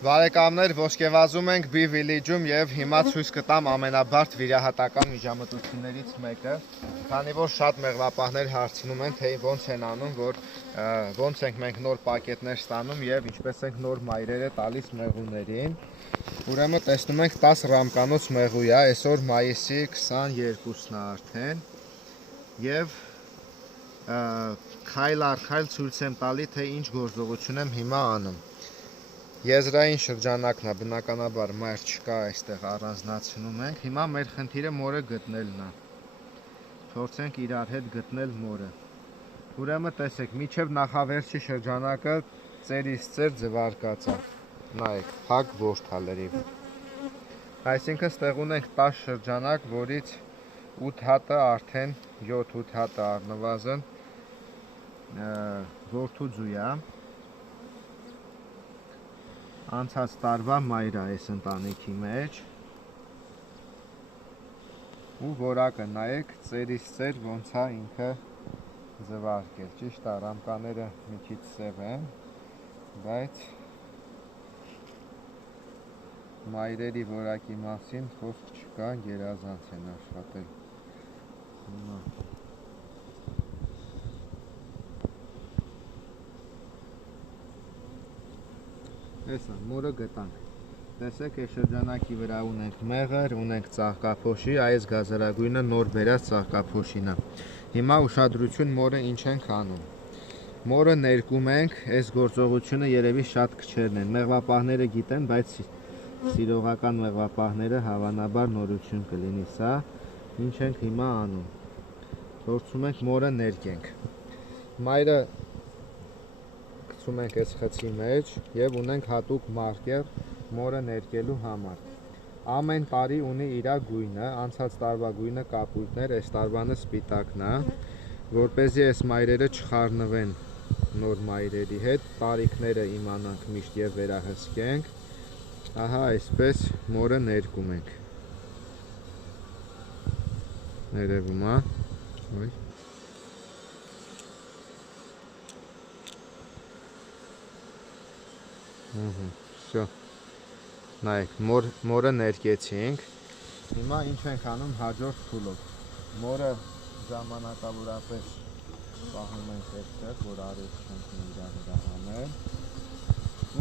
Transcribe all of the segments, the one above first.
Բարեկամներ, ոսկեվազում ենք Bee Village-ում եւ հիմա ցույց կտամ ամենաբարդ վիրահատական միջամտություններից մեկը, քանի որ շատ մեղվապահներ հարցնում են, թե ոնց են անում, որ ոնց ենք մենք նոր պակետներ ստանում եւ ինչպես ենք նոր մայրերը տալիս մեղուներին։ Ուրեմն տեսնում ենք 10 ռամկանոց մեղու է, այսօր մայիսի 22-ն է արդեն եւ քայլ առ քայլ ցույց եմ տալի, թե ինչ գործողություն եմ հիմա անում։ Եզրային շրջանակն է, բնականաբար մայր չկա այստեղ առանձնացնում ենք։ Հիմա մեր խնդիրը մորը գտնելն է։ Փորձենք իրար հետ գտնել մորը։ Ուրեմն տեսեք, միջև նախավերջի շրջանակը ծերից ծեր ձվարկած է։ Նայեք, փակ ողջ լրիվ։ Այսինքն ստեղ ունենք 10 շրջանակ, որից 8 հատը արդեն 7-8 հատը առնվազն որդու ձու է։ Անցած տարվա մայր է այս ընտանիքի մեջ ու որակը նայեք ծերից ծեր ոնց է ինքը ձվարկել, ճիշտ է, ռամկաները մի քիչ սև են, բայց մայրերի որակի մասին խոսք չկա, գերազանց են աշխատել։ Տեսա, մորը գտանք։ Տեսեք, այս շրջանակի վրա ունենք մեղր, ունենք ծաղկափոշի, այս գազարագույնը նոր բերած ծաղկափոշին է։ Հիմա ուշադրություն, մորը ինչ ենք անում։ Մորը ներկում ենք, այս գործողությունը երևի շատ քչերն են։ Մեղվապահները գիտեն, բայց սիրողական մեղվապահները հավանաբար նորություն կլինի սա։ Ինչ ենք հիմա անում։ Փորձում ենք մորը ներկենք։ Մայրը գցում ենք այս խցի մեջ եւ ունենք հատուկ մարկեր մորը ներկելու համար։ Ամեն տարի ունի իր գույնը, անցած տարվա գույնը կապույտներ, այս տարվանը սպիտակն է, որպեսզի այս մայրերը չխառնվեն նոր մայրերի հետ, տարիքները իմանանք միշտ եւ վերահսկենք։ Ահա այսպես մորը ներկում ենք։ Ներևում է։ Ոյ։ Всё։ Նայեք, մորը ներկեցինք։ Հիմա ինչ ենք անում հաջորդ փուլով։ Մորը ժամանակավորապես պահում ենք այդտեղ, որ արև չենք իրար վրա հանել։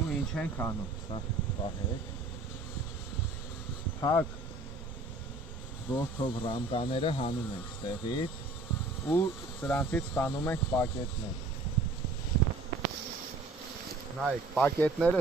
Ու ինչ ենք անում, սա պահեք։ Փակ որդով ռամկաները հանում ենք ստեղից ու սրանցից ստանում ենք պակետներ։ Նայեք, պակետները